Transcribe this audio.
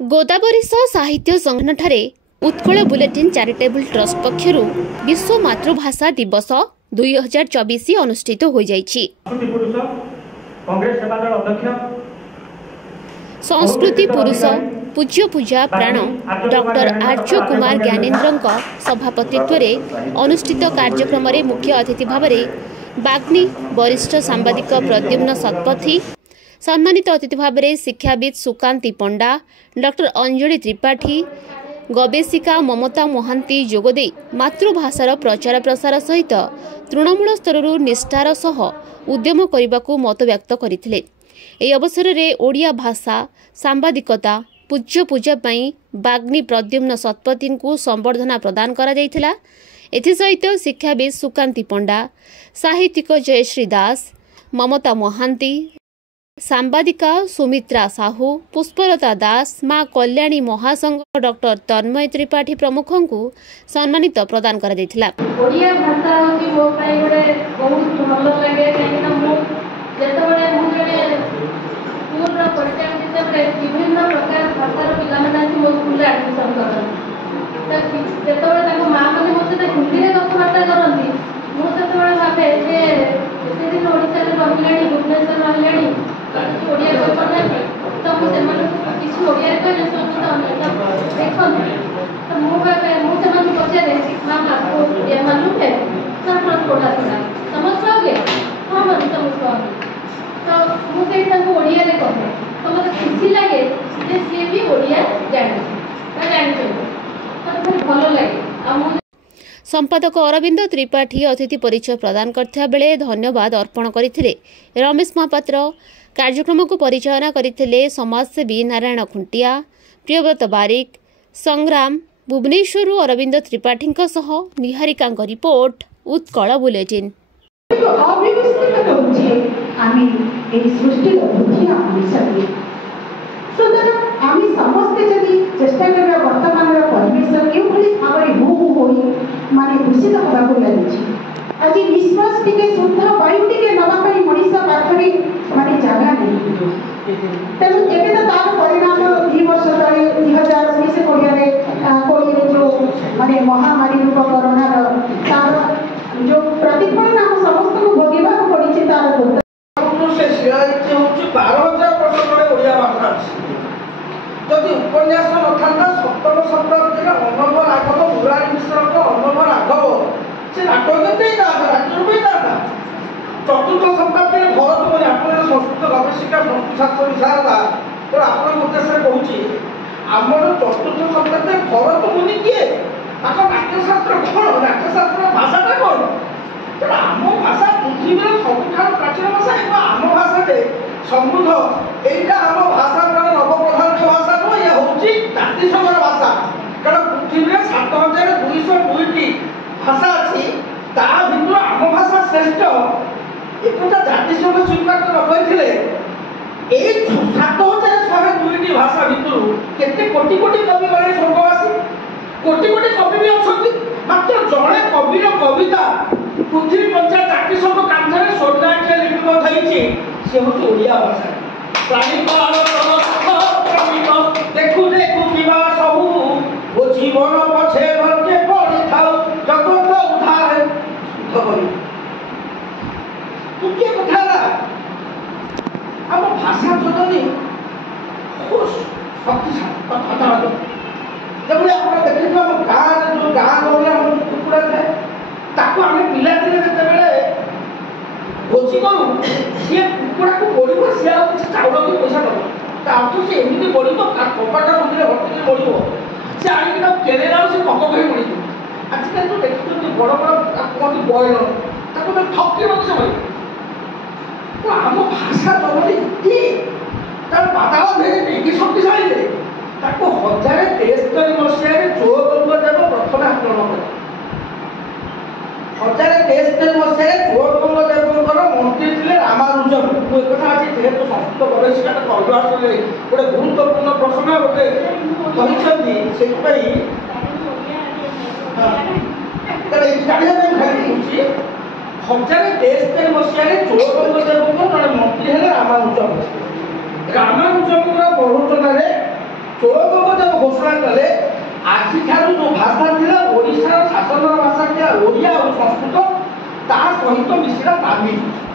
गोदावरीश साहित्य संगठन Utkal bulletin charitable trust पक्षर विश्व मातृभाषा दिवस 2024 अनुष्ठित हो जाइछि। संस्कृति पुरुष पूज्य पूजा प्राण डॉक्टर आर्य कुमार ज्ञानेन्द्र सभापतित्व अनुष्ठित कार्यक्रम में मुख्य अतिथि भाव बाग्नी वरिष्ठ सांबादिक प्रद्युम्न शतपथी, सम्मानित अतिथि भाव शिक्षाविद सुकांती पंडा, डॉक्टर अंजलि त्रिपाठी, गवेषिका ममता महांती जोगदे मातृभाषार प्रचार प्रसार सहित तृणमूल स्तर निष्ठार सह उद्यम करने को मत व्यक्त करते। यह अवसर में ओडिया भाषा सांबादिकता पूज्य पूजा बाग्नी प्रद्युम्न शतपथी को संबर्धना प्रदान करा जायथिला। एथिसहित शिक्षाविद सुकांती पंडा, साहित्यिक जयश्री दास, ममता महांती, सांबादिका सुमित्रा साहू, पुष्पलता दास, माँ कल्याणी महासंघ डॉक्टर तन्मय त्रिपाठी प्रमुख को सम्मानित प्रदान करा जायथिला। ओडिया भाषा होती मो पाई गोटे बहुत भल लागे काहेकि मो जेतबेले मु जने स्कूल रो परिचय हिसाब रे विभिन्न प्रकार भाषार पिलाମାନେ आसी मो स्कूल रे एडमिशन करन जेतबेले ताको मां माने मते हिंदी रे कथबार्ता करନ୍ତି मु सेतबेले भाबे जे एते दिन ओडिसा रे रहलाणी भुवनेश्वर रहलाणी ओडिया कहना तो मु सेमान किछु ओडिया रे कहले समझ देखन तो मु भाबे मु सेमान पछरे मां आपको ये मालूम है सर पर थोड़ा थोड़ा समझ पाओगे? हां मैं समझ पाऊंगी। तो मु से ताको ओडिया रे कहले तो मते खुशी लागे जे से भी ओडिया जाने तो भलो लागे। संपादक अरविंद त्रिपाठी अतिथि परिचय प्रदान करथिया बेले धन्यवाद अर्पण करथिले। रमेश महापात्र कार्यक्रम को परिचालना करथिले। समाजसेवी नारायण खुंटिया, प्रियव्रत बारिक, संग्राम भुवनेश्वर अरविंद त्रिपाठी सह निहारिका रिपोर्ट उत्कल बुलेटिन। चेष्टा करबा वर्तमान परिवेश केउभली भाबरे माने दूषित होगा लगी। आज निश्वास टिके शुद्ध वायु टिके नवा पाई मनीषा पाखरी माने जगह नहीं तेणु एबे तो तार परिणाम 2 वर्ष तले 2019 कोडियारे कोई जो माने महामारी रूप कोरोना तार जो प्रतिफलन हम समस्त को भोगिबा को पड़ी तार से शिलाइते होची 12000 वर्ष तले ओडिया भाषा जदि उपन्यास नथा सप्तम शताब्दी अनब राघव मुरारी मिश्र अनब राघव से नाटक चतुर्थ शताब्दी भरत मुनि आप संस्कृत गवेषिका संस्कृतशास्त्र विशारदा तो आप उद्देश्य कहूँ आमर चतुर्थ शताब्दी भरत मुनि किए नाट्यशास्त्र कौन नाट्यशास्त्र भाषाटा कौन तेना आम भाषा पृथ्वी सबुठ प्राचीन भाषा आम भाषा समृद्ध यहीटा आम भाषा नवप्रधान भाषा नुह यह हूँ जातिसंघर भाषा कारण पृथ्वी में 7202 भाषा अच्छी भर आम भाषा श्रेष्ठ एक जातिसंघ स्वीकार रखते 7102 भाषा भितर केते कोटी कोटी कवि बने स्वर्गवासी कोटी कोटी कवि भी अच्छा मात्र जड़े कविर कविता पृथ्वी पंचायत जातिसंघ कांथरे स्वर्णाक्षर लिपिबद्ध होती से हूँ ओडिया भाषा देखु देखु किबा सबू ओ जीवन पछे भरके पड़ी थाउ जगत उधार खबरी तुके कथारा हम भाषा जगनी खुश शक्तिशाली कथा जब आप देखिए हम गाँव जो गाँव गहले हम कुकुड़ा थाए ताको आम पिला दिने जेतेबेले भोजी करूँ सी कुकुड़ा को बढ़ो सी आ चाउल की पैसा दब अर्थ से एमती बढ़ो कपाटा सुधीर भटकी बढ़ो सी आणिक केरेला से पक कहीं बढ़ी आजिकल जो देखते बड़ बड़ कहते बयल ताको ठकी से तो आम भाषा जगती तार पाताल भेजे शक्तिशाली ताको 1073 मसीह चोरगंगदेव प्रथम आक्रमण कले 1073 मसीह चोरगंगदेवर मंत्री थे रामानुजन एक आज जेहेतु संस्कृत गवेषिका कहते गोटे गुरुत्वपूर्ण प्रश्न गोटे कहते 1073 मसीह चोरगंगदेव जड़े मंत्री है रामानुजन रामानुजन प्ररोचन ଚୋଳଗଙ୍ଗ ଯେଉଁ ଘୋଷଣା କଲେ ଆଜିଠାରୁ ଯେଉଁ ଭାଷା ଥିଲା ଓଡ଼ିଶାର ଶାସନର ଭାଷା ଥିଲା ଓଡ଼ିଆ ଆଉ ସଂସ୍କୃତ ତା ସହିତ ମିଶିଲା ତାମିଲ।